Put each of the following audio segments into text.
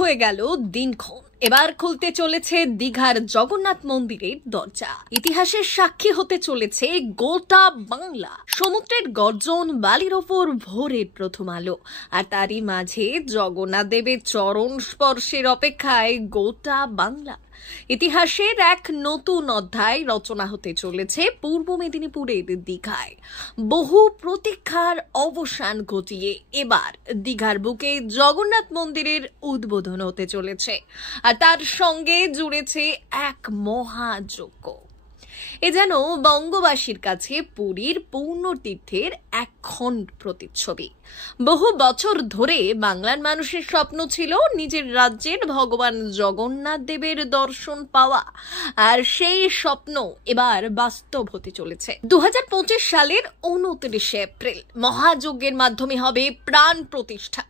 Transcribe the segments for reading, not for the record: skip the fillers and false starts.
হয়ে গেল দিনক্ষণ। এবার খুলতে চলেছে দীঘার জগন্নাথ মন্দিরের দরজা। ইতিহাসের সাক্ষী হতে চলেছে গোটা বাংলা। সমুদ্রের গর্জন, বালির ওপর ভোরের প্রথম আলো, আর তারই মাঝে জগন্নাথ দেবের চরণ স্পর্শের অপেক্ষায় গোটা বাংলা। ইতিহাসের এক নতুন অধ্যায় রচনা হতে চলেছে পূর্ব মেদিনীপুরের দীঘায়। বহু প্রতীক্ষার অবসান ঘটিয়ে এবার দীঘার বুকে জগন্নাথ মন্দিরের উদ্বোধন হতে চলেছে, আর তার সঙ্গে জুড়েছে এক মহাযজ্ঞ। এ যেন বঙ্গবাসীর কাছে পুরীর পূর্ণতীর্থের এক খণ্ড প্রতিচ্ছবি। বহু বছর ধরে বাংলার মানুষের স্বপ্ন ছিল নিজের রাজ্যের ভগবান জগন্নাথ দেবের দর্শন পাওয়া, আর সেই স্বপ্ন এবার বাস্তব হতে চলেছে। 2025 সালের 29 এপ্রিল মহাযজ্ঞের মাধ্যমে হবে প্রাণ প্রতিষ্ঠা,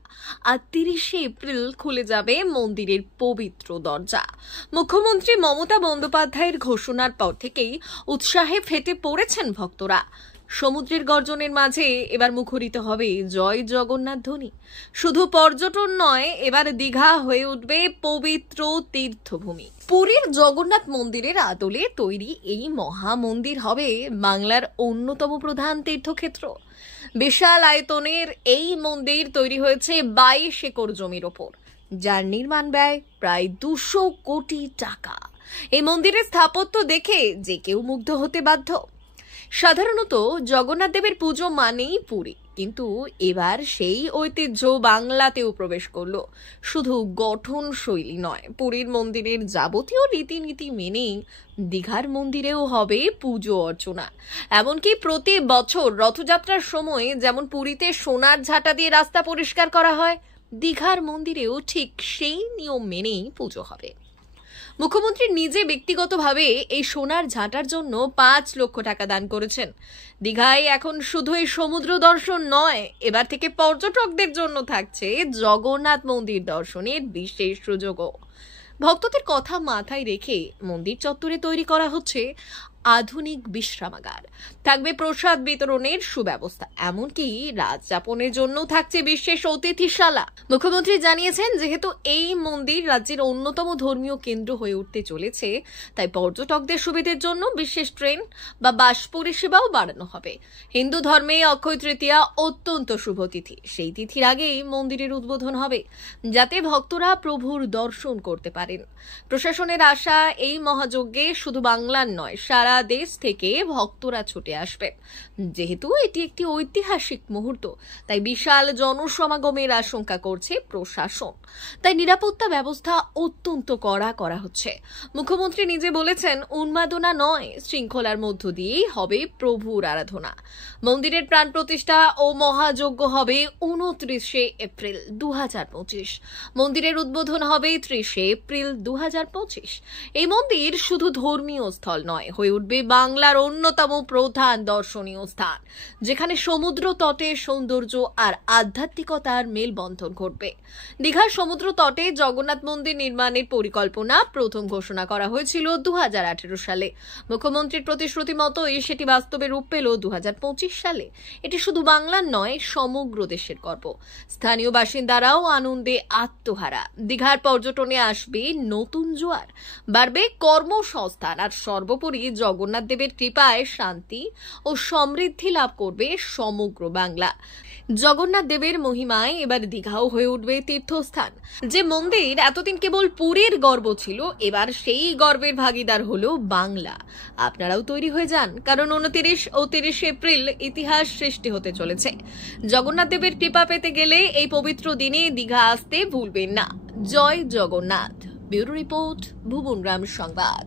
আর 30 এপ্রিল খুলে যাবে মন্দিরের পবিত্র দরজা। মুখ্যমন্ত্রী মমতা বন্দ্যোপাধ্যায়ের ঘোষণার পর থেকেই উৎসাহে ফেটে পড়েছেন ভক্তরা। সমুদ্রের গর্জনের মাঝে এবার মুখরিত হবে জয় জগন্নাথ ধ্বনি। শুধু পর্যটন নয়, এবার দীঘা হয়ে উঠবে পবিত্র তীর্থভূমি। পুরীর জগন্নাথ মন্দিরের আদলে তৈরি এই মহামন্দির হবে বাংলার অন্যতম প্রধান তীর্থক্ষেত্র। বিশাল আয়তনের এই মন্দির তৈরি হয়েছে 22 একর জমির ওপর, যার নির্মাণ ব্যয় প্রায় 200 কোটি টাকা। এই মন্দিরের স্থাপত্য দেখে যে কেউ মুগ্ধ হতে বাধ্য। সাধারণত জগন্নাথ দেবের পুজো মানেই পুরী, কিন্তু এবার সেই ঐতিহ্য বাংলাতেও প্রবেশ করলো। শুধু গঠন শৈলী নয়, পুরীর মন্দিরের যাবতীয় রীতিনীতি মেনেই দীঘার মন্দিরেও হবে পুজো অর্চনা। এমনকি প্রতি বছর রথযাত্রার সময় যেমন পুরীতে সোনার ঝাঁটা দিয়ে রাস্তা পরিষ্কার করা হয়, দীঘার মন্দিরেও ঠিক সেই নিয়ম মেনেই পুজো হবে। মুখ্যমন্ত্রী নিজে ব্যক্তিগতভাবে এই সোনার ঝাঁটার জন্য 5 লক্ষ টাকা দান করেছেন। দীঘায় এখন শুধু এই সমুদ্র দর্শন নয়, এবার থেকে পর্যটকদের জন্য থাকছে জগন্নাথ মন্দির দর্শনের বিশেষ সুযোগও। ভক্তদের কথা মাথায় রেখে মন্দির চত্বরে তৈরি করা হচ্ছে আধুনিক বিশ্রামাগার, থাকবে প্রসাদ বিতরণের সুব্যবস্থা, এমনকি রাত যাপনের জন্য থাকছে বিশেষ অতিথিশালা। মুখ্যমন্ত্রী জানিয়েছেন, যেহেতু এই মন্দির রাজ্যের অন্যতম ধর্মীয় কেন্দ্র হয়ে উঠতে চলেছে, তাই পর্যটকদের সুবিধার জন্য বিশেষ ট্রেন বা বাস পরিষেবাও বাড়ানো হবে। হিন্দু ধর্মে অক্ষয় তৃতীয়া অত্যন্ত শুভ তিথি, সেই তিথির আগেই মন্দিরের উদ্বোধন হবে, যাতে ভক্তরা প্রভুর দর্শন করতে পারেন। প্রশাসনের আশা, এই মহাযজ্ঞে শুধু বাংলার নয়, সারা দেশ থেকে ভক্তরা ছুটে আসবে। যেহেতু এটি একটি ঐতিহাসিক মুহূর্ত, তাই বিশাল জনসমাগমের আশঙ্কা করছে প্রশাসন, তাই নিরাপত্তা ব্যবস্থা অত্যন্ত কড়া করা হচ্ছে। মুখ্যমন্ত্রী নিজে বলেছেন, উন্মাদনা নয়, শৃঙ্খলার মধ্য দিয়েই হবে প্রভুর আরাধনা। মন্দিরের প্রাণ প্রতিষ্ঠা ও মহাযজ্ঞ হবে 29 এপ্রিল 2025। মন্দিরের উদ্বোধন হবে 30 এপ্রিল 2025। এই মন্দির শুধু ধর্মীয় স্থল নয়, হয়ে উঠবে বাংলার অন্যতম প্রধান দর্শনীয় স্থান, যেখানে সমুদ্র তটে সৌন্দর্য আর আধ্যাত্মিকতার মেলবন্ধন ঘটবে। দীঘার সমুদ্র তটে জগন্নাথ মন্দির নির্মাণের পরিকল্পনা প্রথম ঘোষণা করা হয়েছিল 2018 সালে। মুখ্যমন্ত্রীর প্রতিশ্রুতি মতোই সেটি বাস্তবে রূপ পেল 2025 সালে। এটি শুধু বাংলার নয়, সমগ্র দেশের গর্ব। স্থানীয় বাসিন্দারাও আনন্দে আত্মহারা। দীঘার পর্যটনে আসবে নতুন জোয়ার, বাড়বে কর্মসংস্থান, আর সর্বোপরি জগন্নাথ দেবের কৃপায় শান্তি ও সমৃদ্ধি লাভ করবে সমগ্র বাংলা। জগন্নাথ দেবের মহিমায় এবার দীঘাও হয়ে উঠবে তীর্থস্থান। যে মন্দির এতদিন কেবল পুরীর গর্ব ছিল, এবার সেই গর্বের ভাগিদার হলো বাংলা। আপনারাও তৈরি হয়ে যান, কারণ 29 ও 30 এপ্রিল ইতিহাস সৃষ্টি হতে চলেছে। জগন্নাথ দেবের কৃপা পেতে গেলে এই পবিত্র দিনে দীঘা আসতে ভুলবেন না। জয় জগন্নাথ। ব্যুরো রিপোর্ট, ভুবনগ্রাম সংবাদ।